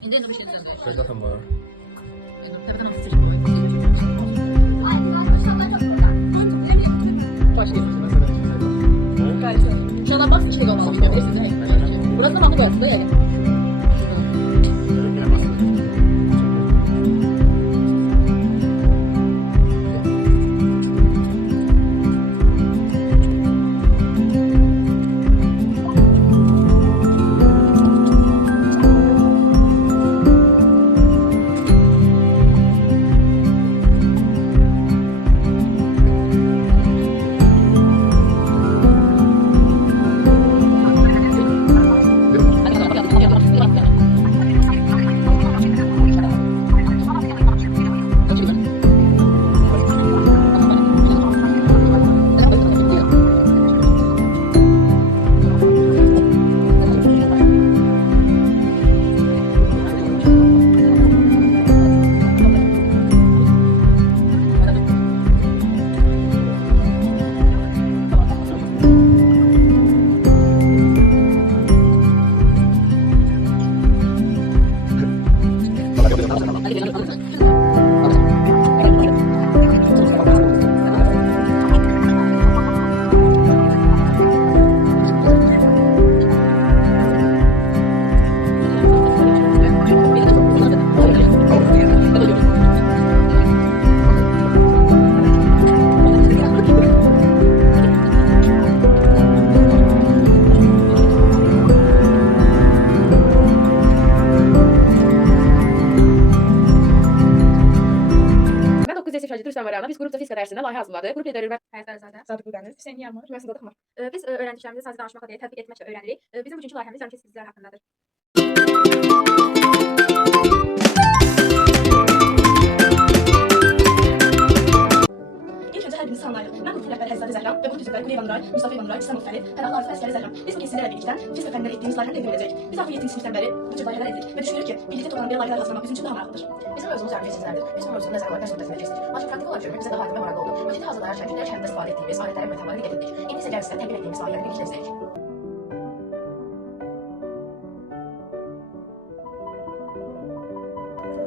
Şaka tam var. Şuna bak, şey olmamış. Burası da mahmut arasında yani. Biz grupta fizik dersinde layihə hazırladıq. Grup lideri Həsənzadə, Sadık Qudəniz, Hüseyn Yağmur, Məsud Xımar. Biz öyrəndiklərimizi sadəcə danışmaqla deyil, tətbiq etməklə öyrənirik. Bizim bugünkü layihəmiz yarımçə sizlər haqqındadır. İlk öncə hər birinizi salamlayırıq. Mən qrup rəhbəri Həsənzadə Zəhram və qrup üzvləri Quley Vanduray, Mustafa Vanduray, İslam Müxtəlif, Fərhad Arif Əsgəri Zəhram. Biz bu sizlərlə birlikdə fizik fənləri etdiyimiz layihəni təqdim edəcəyik. Biz artıq 7-ci sinifdən bəri bu cür layihələr edirik və düşünürük ki, birlikdə toplanıb belə layihələr hazırlamaq bizim üçün daha maraqlıdır. Bizim mövzumuz yarımçə sizlərdir. Biz bu mövzunu nəzərə alaraq dərs müddətində keçdik. Lakin praktik olaraq görmək bizə daha aydın və maraqlı oldu. Bu ciddi hazırlayarkən gündəlik həyatda istifadə etdiyimiz alətlərin mətamlarını qeyd etdik. İndi isə gəlin sizə təqdim etdiyimiz layihəni birlikdə izləyək.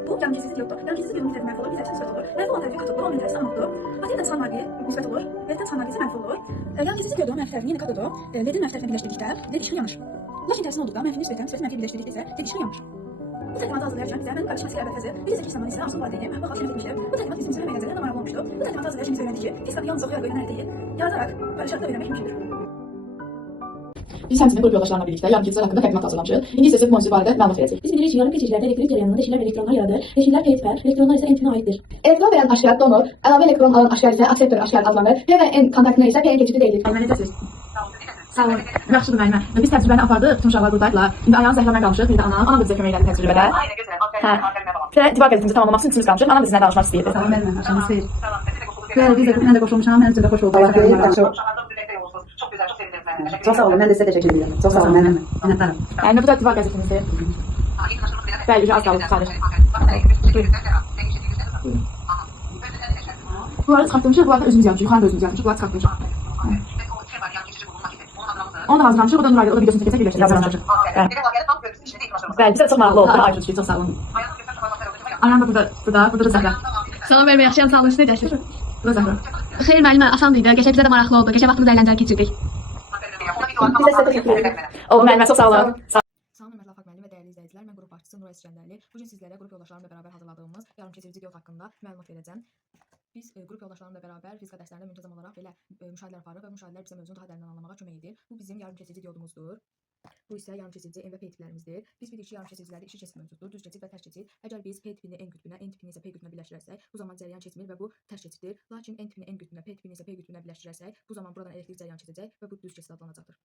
Bu yarımçəsizlik yoxdur. Yarımçəsizlik bir ünitəsi mənfi olur, bir tərəfi müsbət olur. Mənfi olan tərəfi katıldır, 10 ünitəsi anlıqdır. Materialdan çıxan maddəyə müsbət olur, əldən çıxan maddəsi mənfi olur. Yarımçəsizlik gördüyü mənfi tərəfini yenə katıdır. Ledin mənfi tərəfini birləşdirdikdə led işığı yanır. Lakin tərsinə olduqda mənfi müsbətin mənfi birləşdirdikdə isə led işığı yanır. Bu təqdimatı hazırlayarkən bizə mənim qardaşım Əsgər Əbəlfəzi, bir isə ki zamanı isə Arzu Valideyim və xalq xidmət etmişəm. Bu təqdimat bizim üçün həm əyləncəli, həm maraqlı olmuşdu. Bu təqdimatı hazırlayarkən biz öyrəndik ki, fizik yalnız oxuyaraq öyrənərək deyil, yazaraq, barışaraq öyrənmək mümkündür. Biz həmçinin qrup yoldaşlarla birlikdə yarımçəçiliklər haqqında təqdimat hazırlamışıq. İndi isə siz bu mövzu barədə məlumat verəcəyik. Biz bilirik ki, yarım keçicilərdə elektrik cərəyanında deşiklər və elektronlar yaradır. Deşiklər P tipər, elektronlar isə N tipinə aiddir. Elektron verən aşkar donor, əlavə elektron alan aşkar isə akseptor aşkar adlanır. P və N kontaktına isə P-nin keçidi deyilir. Müəllimə sağ olun. Yaxşıdır müəllimə. Biz təcrübəni apardıq, bütün uşaqlar buradaydılar. İndi ayağın Zəhra mən qalmışıq, bir də ana da bizə kömək elədi təcrübədə. Aynen gözəl. Hə. İntibah qəzetimizi tamamlamaq üçün içimiz qalmışıq. Ana da bizimlə danışmaq istəyirdi. Tamam müəllimə, aşağınız xeyir. Mən də qoşulmuşam, mən üçün də xoş oldum. Çok sağ olun, ben de size teşekkür ederim. Çok sağ olun, ben minnettarım. Yani bu da İttifak gazetemizi. Bəli, az qaldı sadece. Bunları çıxartmışıq, bunları da özümüz yazmışıq, yuxarı da özümüz yazmışıq, bunları çıxartmışıq. Onu da hazırlamışıq, o da Nuray'da, o da videosunu çəkəcək, birləşdirəcək, hazırlamışıq. Bəli, bizə çox maraqlı oldu, daha aydın, çox sağ olun. Ayhan da burada da Zəhra. Salam vermək yaxşıyam, sağ olun, siz necəsiniz? Bu da Zəhra. Xeyr müəllimə, asan idi, qəşəng bizə də maraqlı oldu, qəşəng vaxtımızı əyləncəli keçirdik. Bizə sizə təşəkkür ederim. Oldu müəllimə, çox sağ olun. Salam Məhəmməd Afaq müəllim və dəyərli izləyicilər, mən qrup başçısı Nuray İskəndərli. Bugün sizlərə qrup yoldaşlarımla bərabər hazırladığımız yarımkeçirici diod haqqında məlumat verəcəm. Biz qrup yoldaşlarımla bərabər fizika dərslərində müntəzəm olaraq belə müşahidələr aparırıq və müşahidələr bizə mövzunu daha dərindən anlamağa kömək edir. Bu bizim yarımkeçirici diodumuzdur. Bu isə yarımkeçirici N və P tiplərimizdir. Biz bilirik ki, yarımkeçiricilərdə iki keçid mövcuddur, düz keçid və tərs keçid. Əgər biz P tipini N qütbünə, N tipini isə P qütbünə birləşdirərsək, bu zaman cərəyan keçmir və bu tərs keçiddir. Lakin N tipini N qütbünə, P tipini isə P qütbünə birləşdirərsək, bu zaman buradan elektrik cərəyan keçəcək və bu düz keçid adlanacaqdır.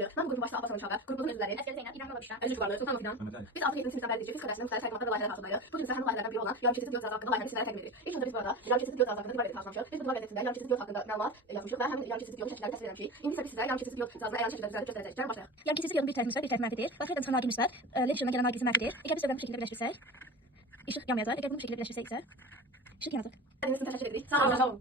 olmalıyıq. Mən bu qrupun başçısı Abbas Uşağı, qrupumuzun üzvləri Əsgər Zeynəb, İrəm Babuşan, Özgür Varlı, Sultan Ofinan. Biz 6 ilin sinifdən bəlli ki, fizik dərsindən müxtəlif təqdimatlar və layihələr hazırlayırıq. Bu gün isə həmin layihələrdən biri olan yarımkesit biyo icazı haqqında layihəni sizlərə təqdim edirik. İlk öncə biz burada yarımkesit biyo icazı haqqında divar edib hazırlamışıq. Biz bu divar qəzetində yarımkesit biyo haqqında məlumat yazmışıq və həmin yarımkesit biyonun şəkillərini təsvir etmişik. İndi isə biz sizə yarımkesit biyo icazını əyani şəkildə düzəldib göstərəcəyik. Gəlin başlayaq. Yarımkesit biyonun bir tərəfi müsbət, bir tərəfi mənfidir. Baxırıq çıxan naqil müsbət, Levşinə gələn naqil mənfidir. Əgər biz bu şəkildə birləşdirsək, işıq yanmayacaq. Əgər bunu bu şəkildə birləşdirsək isə işıq yanacaq. Təşəkkür edirik. Sağ olun.